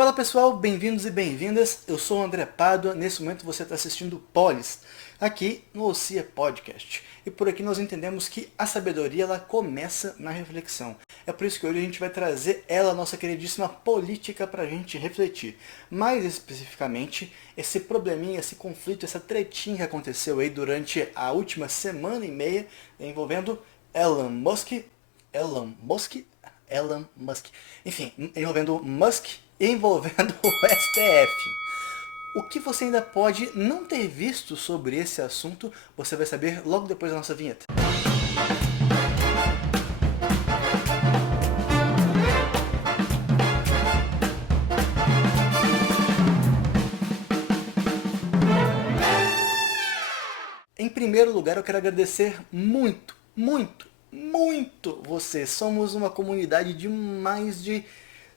Fala pessoal, bem-vindos e bem-vindas, eu sou o André Pádua, nesse momento você está assistindo o Polis, aqui no OCIA Podcast. E por aqui nós entendemos que a sabedoria ela começa na reflexão. É por isso que hoje a gente vai trazer ela, nossa queridíssima política, para a gente refletir. Mais especificamente, esse probleminha, esse conflito, essa tretinha que aconteceu aí durante a última semana e meia, envolvendo Elon Musk, enfim, envolvendo Musk e envolvendo o STF. O que você ainda pode não ter visto sobre esse assunto, você vai saber logo depois da nossa vinheta. Em primeiro lugar, eu quero agradecer muito vocês. Somos uma comunidade de mais de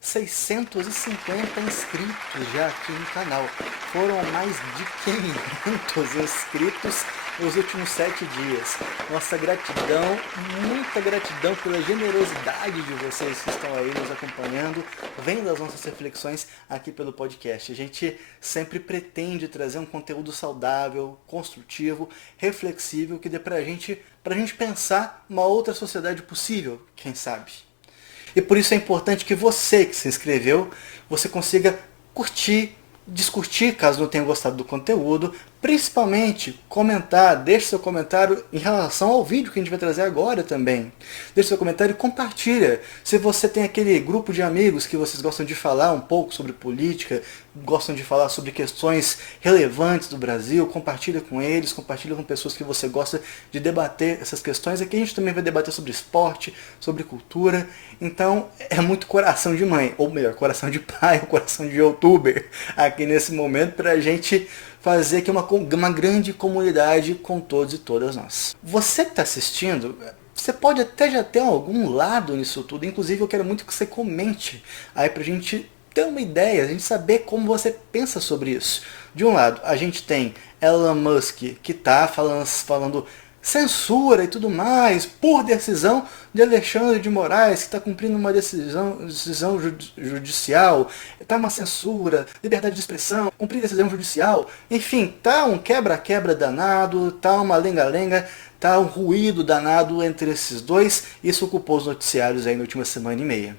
650 inscritos já aqui no canal. Foram mais de 500 inscritos nos últimos 7 dias. Nossa gratidão, muita gratidão pela generosidade de vocês que estão aí nos acompanhando, vendo as nossas reflexões aqui pelo podcast. A gente sempre pretende trazer um conteúdo saudável, construtivo, reflexível, que dê pra gente pensar uma outra sociedade possível, quem sabe. E por isso é importante que você que se inscreveu, você consiga curtir, discutir caso não tenha gostado do conteúdo, principalmente comentar, deixe seu comentário em relação ao vídeo que a gente vai trazer agora também. Deixe seu comentário e compartilha. Se você tem aquele grupo de amigos que vocês gostam de falar um pouco sobre política, gostam de falar sobre questões relevantes do Brasil, compartilha com eles, compartilha com pessoas que você gosta de debater essas questões. Aqui a gente também vai debater sobre esporte, sobre cultura. Então é muito coração de mãe, ou melhor, coração de pai, ou coração de youtuber aqui nesse momento para a gente fazer aqui uma grande comunidade com todos e todas nós. Você que está assistindo, você pode até já ter algum lado nisso tudo. Inclusive eu quero muito que você comente aí pra gente ter uma ideia, a gente saber como você pensa sobre isso. De um lado, a gente tem Elon Musk, que está falando censura e tudo mais, por decisão de Alexandre de Moraes, que está cumprindo uma decisão judicial, está uma censura, liberdade de expressão, cumprir decisão judicial, enfim, tá um quebra-quebra danado, tá uma lenga-lenga, tá um ruído danado entre esses dois, isso ocupou os noticiários aí na última semana e meia.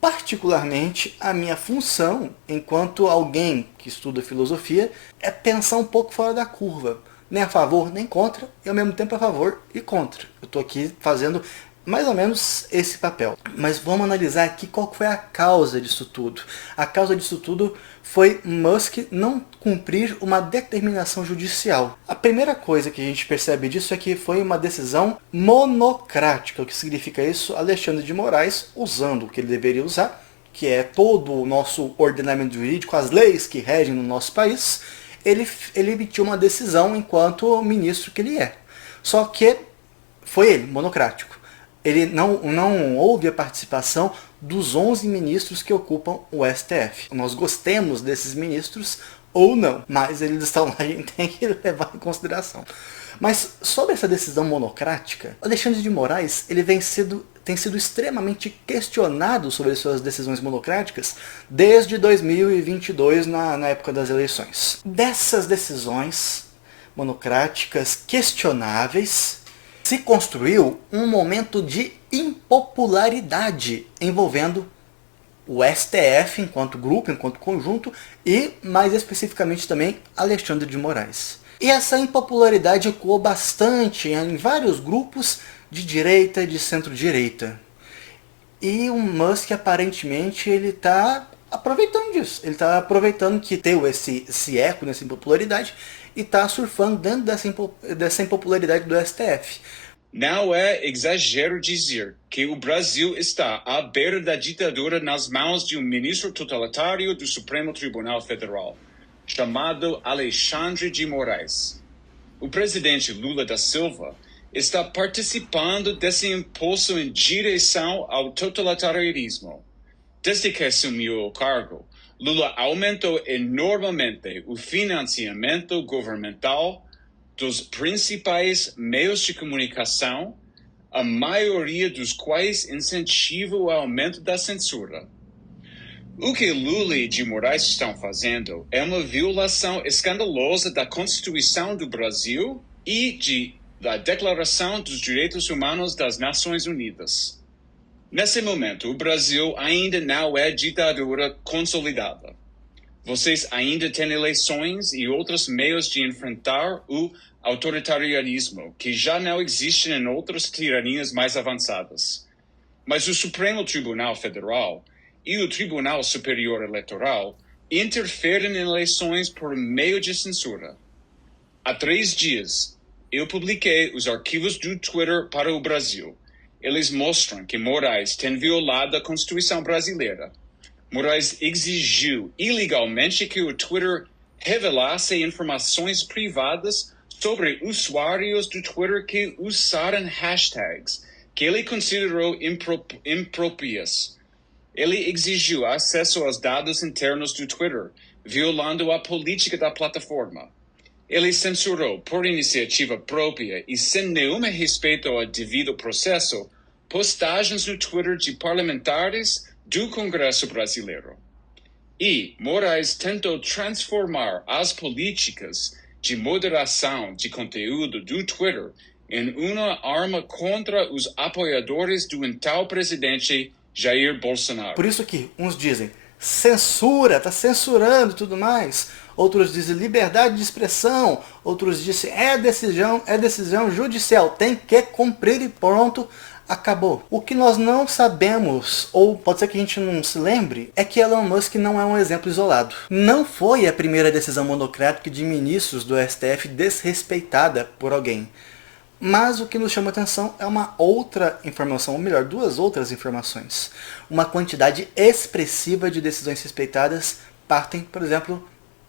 Particularmente, a minha função, enquanto alguém que estuda filosofia, é pensar um pouco fora da curva. Nem a favor, nem contra, e ao mesmo tempo a favor e contra. Eu estou aqui fazendo mais ou menos esse papel. Mas vamos analisar aqui qual foi a causa disso tudo. A causa disso tudo foi Musk não cumprir uma determinação judicial. A primeira coisa que a gente percebe disso é que foi uma decisão monocrática. O que significa isso? Alexandre de Moraes, usando o que ele deveria usar, que é todo o nosso ordenamento jurídico, as leis que regem no nosso país, ele emitiu uma decisão enquanto ministro que ele é. Só que foi ele, monocrático. Ele não houve a participação dos 11 ministros que ocupam o STF. Nós gostemos desses ministros ou não, mas eles estão lá, a gente tem que levar em consideração. Mas sobre essa decisão monocrática, Alexandre de Moraes ele tem sido extremamente questionado sobre suas decisões monocráticas desde 2022, na época das eleições. Dessas decisões monocráticas questionáveis, se construiu um momento de impopularidade envolvendo o STF enquanto grupo, enquanto conjunto, e mais especificamente também Alexandre de Moraes. E essa impopularidade ecoou bastante em vários grupos de direita e de centro-direita. E o Musk aparentemente ele está aproveitando disso. Ele está aproveitando que tem esse eco nessa impopularidade e está surfando dentro dessa impopularidade do STF. Não é exagero dizer que o Brasil está à beira da ditadura nas mãos de um ministro totalitário do Supremo Tribunal Federal, chamado Alexandre de Moraes. O presidente Lula da Silva está participando desse impulso em direção ao totalitarismo. Desde que assumiu o cargo, Lula aumentou enormemente o financiamento governamental dos principais meios de comunicação, a maioria dos quais incentiva o aumento da censura. O que Lula e de Moraes estão fazendo é uma violação escandalosa da Constituição do Brasil e da Declaração dos Direitos Humanos das Nações Unidas. Nesse momento, o Brasil ainda não é ditadura consolidada. Vocês ainda têm eleições e outros meios de enfrentar o autoritarismo, que já não existem em outras tiranias mais avançadas. Mas o Supremo Tribunal Federal e o Tribunal Superior Eleitoral interferem em eleições por meio de censura. Há 3 dias, eu publiquei os arquivos do Twitter para o Brasil. Eles mostram que Moraes tem violado a Constituição brasileira. Moraes exigiu ilegalmente que o Twitter revelasse informações privadas sobre usuários do Twitter que usaram hashtags que ele considerou impróprias. Ele exigiu acesso aos dados internos do Twitter, violando a política da plataforma. Ele censurou, por iniciativa própria e sem nenhum respeito ao devido processo, postagens no Twitter de parlamentares do Congresso Brasileiro. E Moraes tentou transformar as políticas de moderação de conteúdo do Twitter em uma arma contra os apoiadores do então presidente Jair Bolsonaro. Por isso que uns dizem censura, tá censurando e tudo mais. Outros dizem liberdade de expressão. Outros dizem é decisão judicial, tem que cumprir e pronto. Acabou. O que nós não sabemos, ou pode ser que a gente não se lembre, é que Elon Musk não é um exemplo isolado. Não foi a primeira decisão monocrática de ministros do STF desrespeitada por alguém. Mas o que nos chama atenção é uma outra informação, ou melhor, 2 outras informações. Uma quantidade expressiva de decisões respeitadas partem, por exemplo,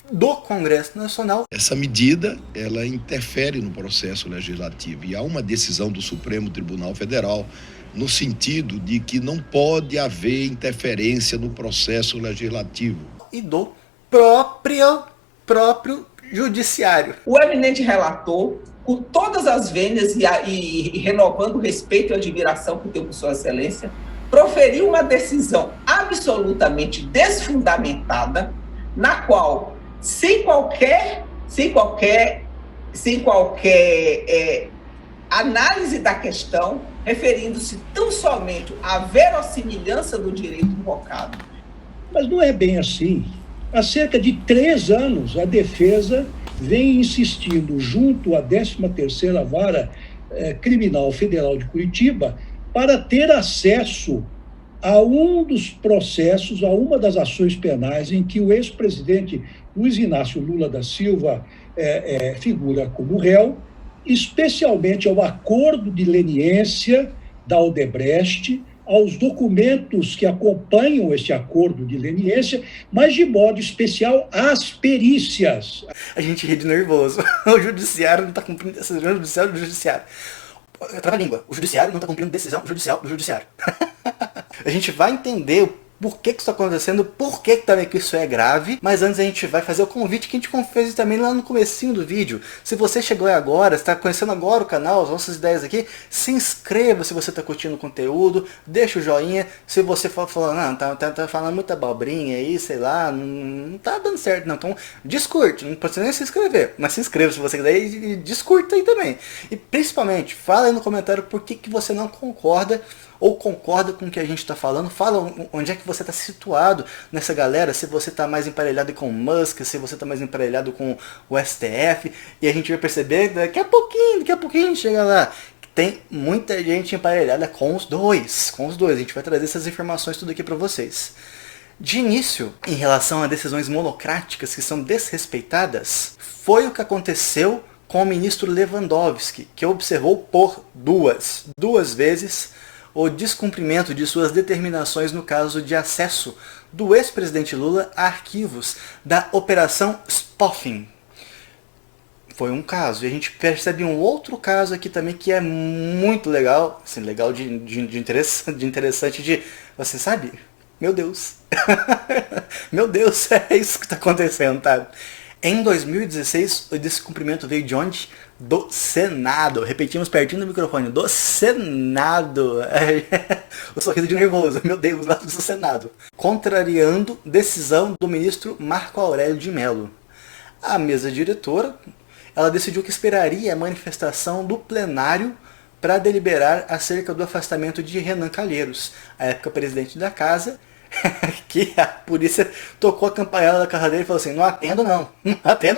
do Congresso Nacional. Essa medida, ela interfere no processo legislativo e há uma decisão do Supremo Tribunal Federal no sentido de que não pode haver interferência no processo legislativo. E do próprio judiciário. O eminente relator, com todas as vênias e renovando o respeito e a admiração que tenho por Sua Excelência, proferiu uma decisão absolutamente desfundamentada, na qual sem qualquer análise da questão, referindo-se tão somente à verossimilhança do direito invocado. Mas não é bem assim. Há cerca de 3 anos, a defesa vem insistindo junto à 13ª Vara Criminal Federal de Curitiba para ter acesso a um dos processos, a uma das ações penais em que o ex-presidente Luiz Inácio Lula da Silva figura como réu, especialmente ao acordo de leniência da Odebrecht, aos documentos que acompanham esse acordo de leniência, mas de modo especial às perícias. A gente ri de nervoso. O judiciário não está cumprindo decisão judicial do judiciário. Trava a língua. O judiciário não está cumprindo decisão judicial do judiciário. A gente vai entender por que isso está acontecendo, por que também que isso é grave, mas antes a gente vai fazer o convite que a gente fez também lá no comecinho do vídeo. Se você chegou agora, está conhecendo agora o canal, as nossas ideias aqui, se inscreva se você está curtindo o conteúdo, deixa o joinha. Se você for falando, não, tá falando muita abobrinha aí, sei lá, não tá dando certo não, então descurte, não precisa nem se inscrever, mas se inscreva se você quiser e descurta aí também. E principalmente, fala aí no comentário por que você não concorda ou concorda com o que a gente está falando, fala onde é que você está situado nessa galera, se você está mais emparelhado com o Musk, se você está mais emparelhado com o STF, e a gente vai perceber daqui a pouquinho a gente chega lá, que tem muita gente emparelhada com os dois, a gente vai trazer essas informações tudo aqui para vocês. De início, em relação a decisões monocráticas que são desrespeitadas, foi o que aconteceu com o ministro Lewandowski, que observou por duas vezes o descumprimento de suas determinações no caso de acesso do ex-presidente Lula a arquivos da Operação Spoofing. Foi um caso. E a gente percebe um outro caso aqui também que é muito legal, assim, legal de interessante de... Você sabe? Meu Deus. Meu Deus, é isso que está acontecendo, tá? Em 2016, o descumprimento veio de onde? do Senado. Repetimos pertinho do microfone, do Senado. O sorriso de nervoso, meu Deus, lá do Senado. Contrariando decisão do ministro Marco Aurélio de Mello. A mesa diretora, ela decidiu que esperaria a manifestação do plenário para deliberar acerca do afastamento de Renan Calheiros, à época presidente da casa, que a polícia tocou a campanhada da casa dele e falou assim: não atendo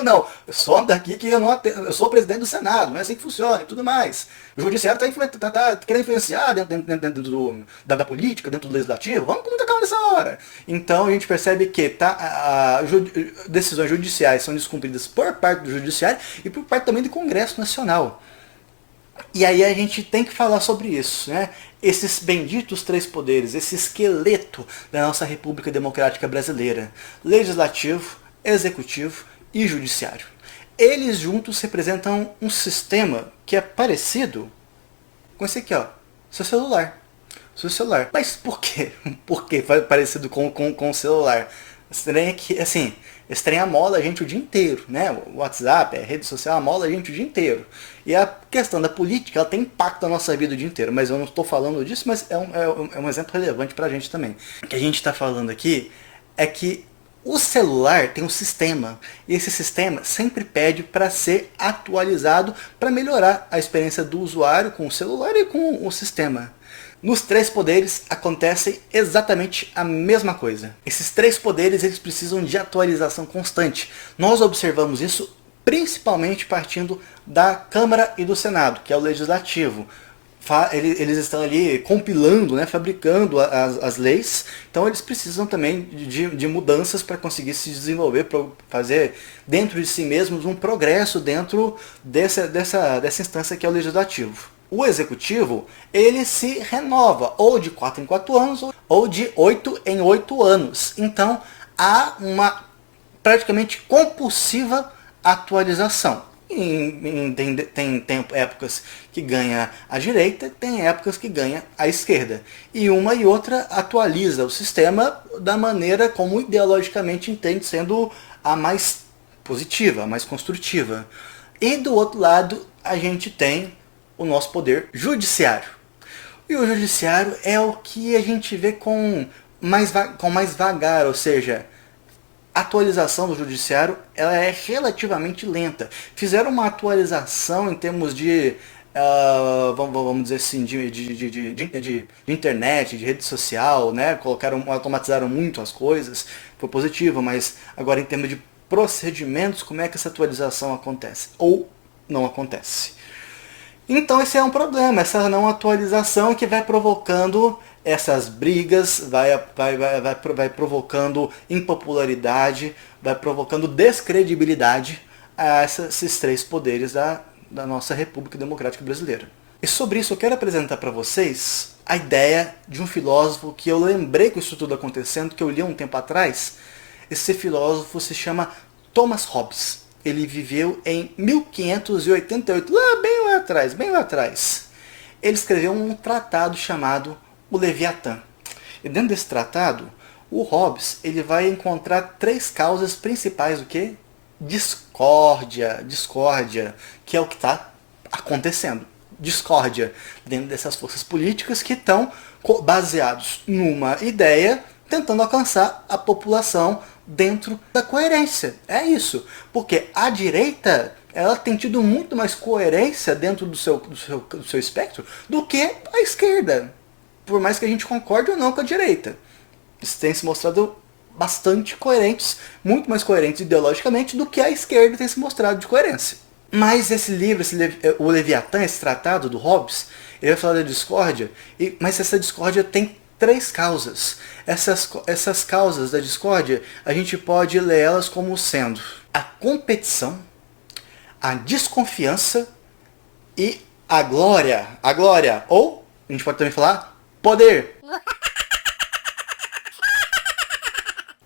não, eu sou daqui que eu não atendo, eu sou o presidente do Senado, não é assim que funciona e tudo mais. O judiciário tá querendo influenciar dentro da política, dentro do legislativo, vamos com muita calma nessa hora. Então a gente percebe que decisões judiciais são descumpridas por parte do judiciário e por parte também do Congresso Nacional. E aí a gente tem que falar sobre isso, né? Esses benditos três poderes, esse esqueleto da nossa República Democrática Brasileira: legislativo, executivo e judiciário. Eles juntos representam um sistema que é parecido com esse aqui, ó, seu celular. Mas por quê? Por que parecido com o celular? Estranho que, assim, esse trem amola a gente o dia inteiro, né? O WhatsApp, a rede social amola a gente o dia inteiro. E a questão da política, ela tem impacto na nossa vida o dia inteiro. Mas eu não estou falando disso, mas é um exemplo relevante pra gente também. O que a gente está falando aqui é que o celular tem um sistema. E esse sistema sempre pede para ser atualizado para melhorar a experiência do usuário com o celular e com o sistema. Nos três poderes acontece exatamente a mesma coisa. Esses três poderes, eles precisam de atualização constante. Nós observamos isso principalmente partindo da Câmara e do Senado, que é o Legislativo. Eles estão ali compilando, né, fabricando as leis, então eles precisam também de mudanças para conseguir se desenvolver, para fazer dentro de si mesmos um progresso dentro dessa instância que é o Legislativo. O Executivo, ele se renova ou de 4 em 4 anos ou de 8 em 8 anos. Então há uma praticamente compulsiva atualização. Tem épocas que ganha a direita, tem épocas que ganha a esquerda. E uma e outra atualiza o sistema da maneira como ideologicamente entende sendo a mais positiva, a mais construtiva. E do outro lado a gente tem o nosso poder judiciário. E o judiciário é o que a gente vê com mais vagar, ou seja, a atualização do judiciário ela é relativamente lenta. Fizeram uma atualização em termos de, vamos dizer assim, de internet, de rede social, né? Automatizaram muito as coisas, foi positivo, mas agora em termos de procedimentos, como é que essa atualização acontece? Ou não acontece? Então esse é um problema, essa não atualização que vai provocando essas brigas, vai provocando impopularidade, vai provocando descredibilidade a esses três poderes da nossa República Democrática Brasileira. E sobre isso eu quero apresentar para vocês a ideia de um filósofo que eu lembrei com isso tudo acontecendo, que eu li há um tempo atrás. Esse filósofo se chama Thomas Hobbes. Ele viveu em 1588, bem lá atrás. Ele escreveu um tratado chamado o Leviatã. E dentro desse tratado, o Hobbes ele vai encontrar três causas principais do que? Discórdia, que é o que está acontecendo. Discórdia dentro dessas forças políticas que estão baseados numa ideia tentando alcançar a população dentro da coerência. É isso. Porque a direita ela tem tido muito mais coerência dentro do seu espectro do que a esquerda. Por mais que a gente concorde ou não com a direita. Eles têm se mostrado bastante coerentes, muito mais coerentes ideologicamente do que a esquerda tem se mostrado de coerência. Mas esse livro, o Leviatã, esse tratado do Hobbes, ele vai falar da discórdia, mas essa discórdia tem três causas. Essas causas da discórdia, a gente pode ler elas como sendo a competição, a desconfiança e a glória. A glória, ou a gente pode também falar poder.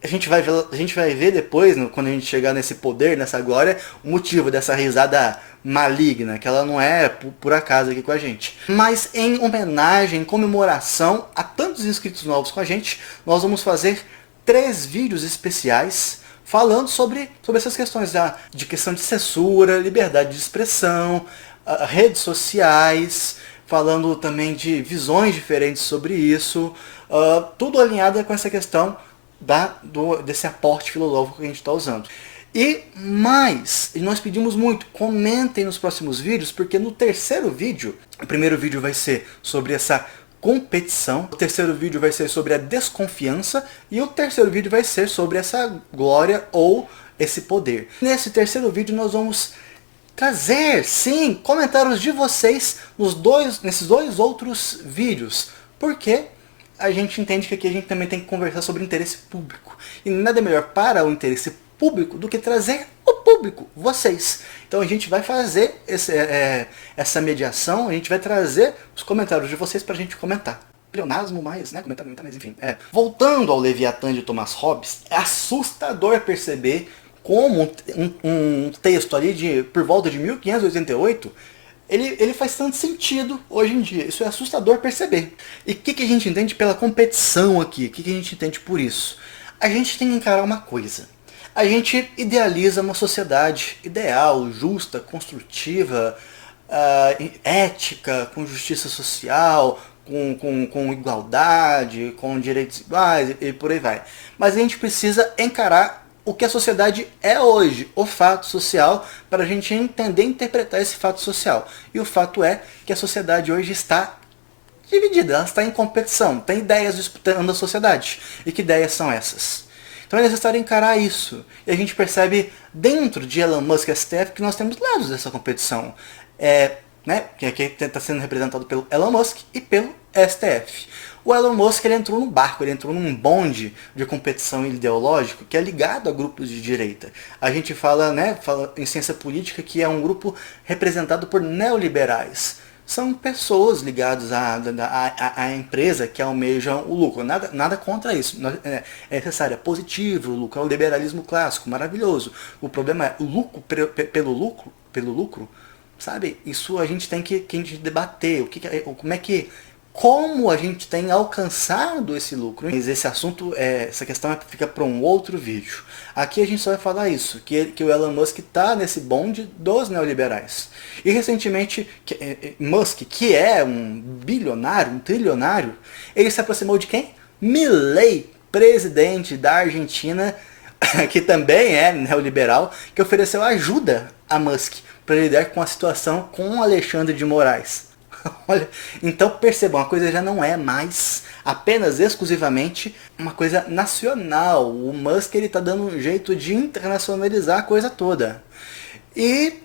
A gente vai ver depois, quando a gente chegar nesse poder, nessa glória, o motivo dessa risada maligna, que ela não é por acaso aqui com a gente. Mas em homenagem, em comemoração a tantos inscritos novos com a gente, nós vamos fazer 3 vídeos especiais falando sobre essas questões de questão de censura, liberdade de expressão, redes sociais, falando também de visões diferentes sobre isso, tudo alinhado com essa questão desse aporte filosófico que a gente está usando. E nós pedimos muito, comentem nos próximos vídeos, porque no terceiro vídeo, o primeiro vídeo vai ser sobre essa competição, o terceiro vídeo vai ser sobre a desconfiança, e o terceiro vídeo vai ser sobre essa glória ou esse poder. Nesse terceiro vídeo nós vamos trazer, sim, comentários de vocês nesses dois outros vídeos, porque a gente entende que aqui a gente também tem que conversar sobre interesse público. E nada melhor para o interesse público do que trazer o público, vocês. Então a gente vai fazer essa mediação, a gente vai trazer os comentários de vocês para a gente comentar. Pleonasmo mais, né? Comentar, mas enfim. Voltando ao Leviatã de Thomas Hobbes, é assustador perceber como um texto ali por volta de 1588, ele faz tanto sentido hoje em dia. Isso é assustador perceber. E o que a gente entende pela competição aqui? O que a gente entende por isso? A gente tem que encarar uma coisa. A gente idealiza uma sociedade ideal, justa, construtiva, ética, com justiça social, com igualdade, com direitos iguais e por aí vai. Mas a gente precisa encarar o que a sociedade é hoje, o fato social, para a gente entender e interpretar esse fato social. E o fato é que a sociedade hoje está dividida, ela está em competição, tem ideias disputando a sociedade. E que ideias são essas? Então é necessário encarar isso. E a gente percebe dentro de Elon Musk e STF que nós temos lados dessa competição. Que aqui está sendo representado pelo Elon Musk e pelo STF. O Elon Musk ele entrou num barco, ele entrou num bonde de competição ideológico que é ligado a grupos de direita. A gente fala em ciência política que é um grupo representado por neoliberais. São pessoas ligadas à empresa que almejam o lucro. Nada contra isso. É necessário, é positivo, o lucro é o liberalismo clássico, maravilhoso. O problema é o lucro pelo lucro, sabe? Isso a gente tem que debater. Como a gente tem alcançado esse lucro. Mas esse assunto, essa questão fica para um outro vídeo. Aqui a gente só vai falar isso, que o Elon Musk está nesse bonde dos neoliberais. E recentemente, Musk, que é um bilionário, um trilionário, ele se aproximou de quem? Milei, presidente da Argentina, que também é neoliberal, que ofereceu ajuda a Musk para lidar com a situação com Alexandre de Moraes. Olha, então percebam, a coisa já não é mais apenas exclusivamente uma coisa nacional. O Musk está dando um jeito de internacionalizar a coisa toda. E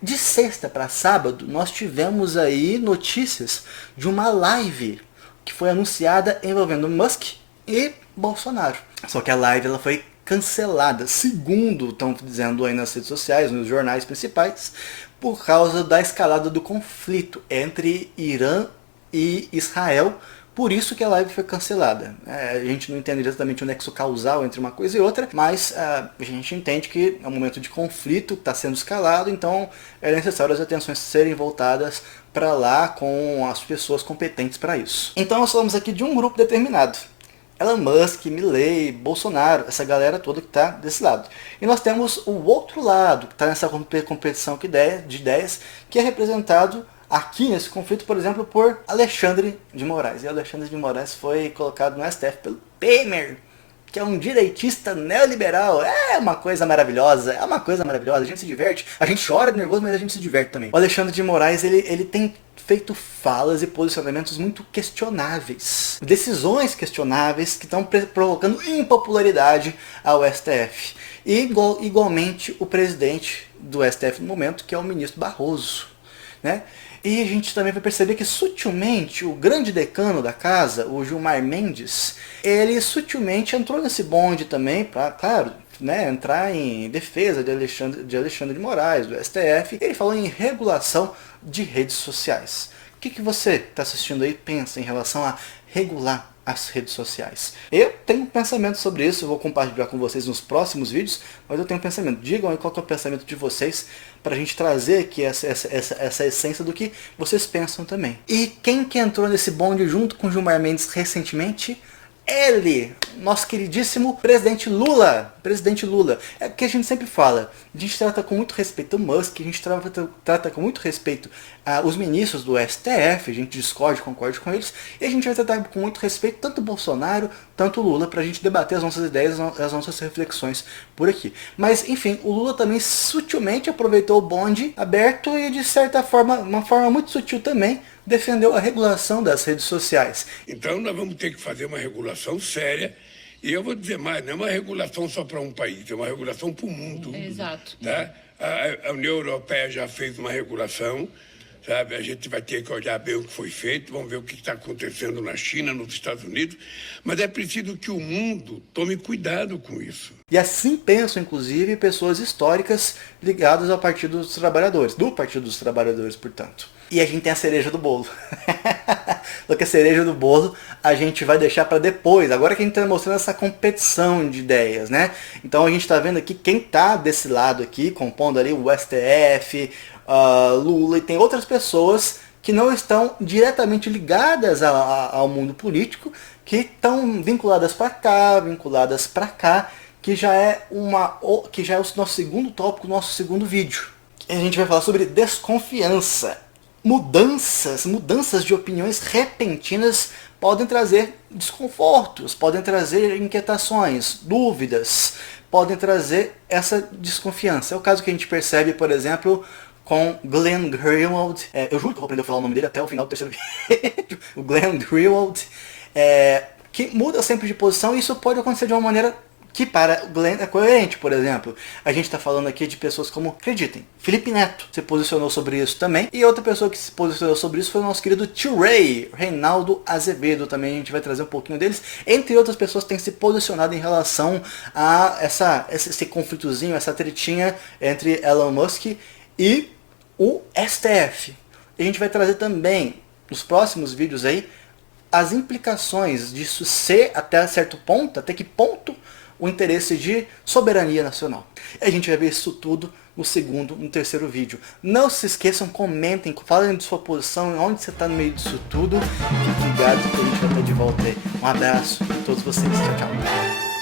de sexta para sábado nós tivemos aí notícias de uma live que foi anunciada envolvendo Musk e Bolsonaro. Só que a live ela foi cancelada, segundo estão dizendo aí nas redes sociais, nos jornais principais, por causa da escalada do conflito entre Irã e Israel. Por isso que a live foi cancelada. A gente não entende exatamente o nexo causal entre uma coisa e outra, mas a gente entende que é um momento de conflito que está sendo escalado, então é necessário as atenções serem voltadas para lá com as pessoas competentes para isso. Então nós falamos aqui de um grupo determinado. Elon Musk, Milei, Bolsonaro, essa galera toda que está desse lado. E nós temos o outro lado, que está nessa competição de ideias, que é representado aqui nesse conflito, por exemplo, por Alexandre de Moraes. E Alexandre de Moraes foi colocado no STF pelo Temer, que é um direitista neoliberal. É uma coisa maravilhosa, a gente se diverte, a gente chora de nervoso, mas a gente se diverte também. O Alexandre de Moraes, ele tem feito falas e posicionamentos muito questionáveis, decisões questionáveis que estão provocando impopularidade ao STF. E igualmente o presidente do STF no momento, que é o ministro Barroso, né? E a gente também vai perceber que sutilmente o grande decano da casa, o Gilmar Mendes, ele sutilmente entrou nesse bonde também para, claro, entrar em defesa de Alexandre de Moraes, do STF. Ele falou em regulação de redes sociais. O que você que está assistindo aí pensa em relação a regular as redes sociais? Eu tenho um pensamento sobre isso, eu vou compartilhar com vocês nos próximos vídeos, mas eu tenho um pensamento. Digam aí qual que é o pensamento de vocês, para a gente trazer aqui essa essência do que vocês pensam também. E quem que entrou nesse bonde junto com Gilmar Mendes recentemente? ele, nosso queridíssimo presidente Lula. Presidente Lula. É que a gente sempre fala, a gente trata com muito respeito o Musk, a gente trata com muito respeito os ministros do STF, a gente discorde, concorda com eles, e a gente vai tratar com muito respeito tanto o Bolsonaro, tanto o Lula, pra gente debater as nossas ideias, as nossas reflexões por aqui. Mas, enfim, o Lula também sutilmente aproveitou o bonde aberto e, de certa forma, uma forma muito sutil também, defendeu a regulação das redes sociais. Então nós vamos ter que fazer uma regulação séria, e eu vou dizer mais, não é uma regulação só para um país, é uma regulação para o mundo. Exato. Tá? A União Europeia já fez uma regulação, sabe? A gente vai ter que olhar bem o que foi feito, vamos ver o que está acontecendo na China, nos Estados Unidos, mas é preciso que o mundo tome cuidado com isso. E assim pensam, inclusive, pessoas históricas ligadas ao Partido dos Trabalhadores, do Partido dos Trabalhadores, portanto. E a gente tem a cereja do bolo. Só que a cereja do bolo a gente vai deixar para depois. Agora que a gente está mostrando essa competição de ideias, né? Então a gente está vendo aqui quem está desse lado aqui, compondo ali o STF, Lula, e tem outras pessoas que não estão diretamente ligadas ao mundo político, que estão vinculadas para cá, vinculadas para cá, que já é o nosso segundo tópico, nosso segundo vídeo. A gente vai falar sobre desconfiança. Mudanças de opiniões repentinas podem trazer desconfortos, podem trazer inquietações, dúvidas, podem trazer essa desconfiança. É o caso que a gente percebe, por exemplo, com Glenn Greenwald. Eu juro que eu vou aprender a falar o nome dele até o final do terceiro vídeo. O Glenn Greenwald, que muda sempre de posição, e isso pode acontecer de uma maneira que para o Glenn é coerente. Por exemplo, a gente está falando aqui de pessoas como, acreditem, Felipe Neto se posicionou sobre isso também, e outra pessoa que se posicionou sobre isso foi o nosso querido tio Ray, Reinaldo Azevedo, também a gente vai trazer um pouquinho deles, entre outras pessoas que têm se posicionado em relação a esse conflitozinho, essa tretinha entre Elon Musk e o STF. A gente vai trazer também, nos próximos vídeos aí, as implicações disso ser até certo ponto, até que ponto o interesse de soberania nacional. A gente vai ver isso tudo no segundo, no terceiro vídeo. Não se esqueçam, comentem, falem de sua posição, onde você está no meio disso tudo. Fiquem ligados que a gente vai estar de volta aí. Um abraço a todos vocês. Tchau, tchau.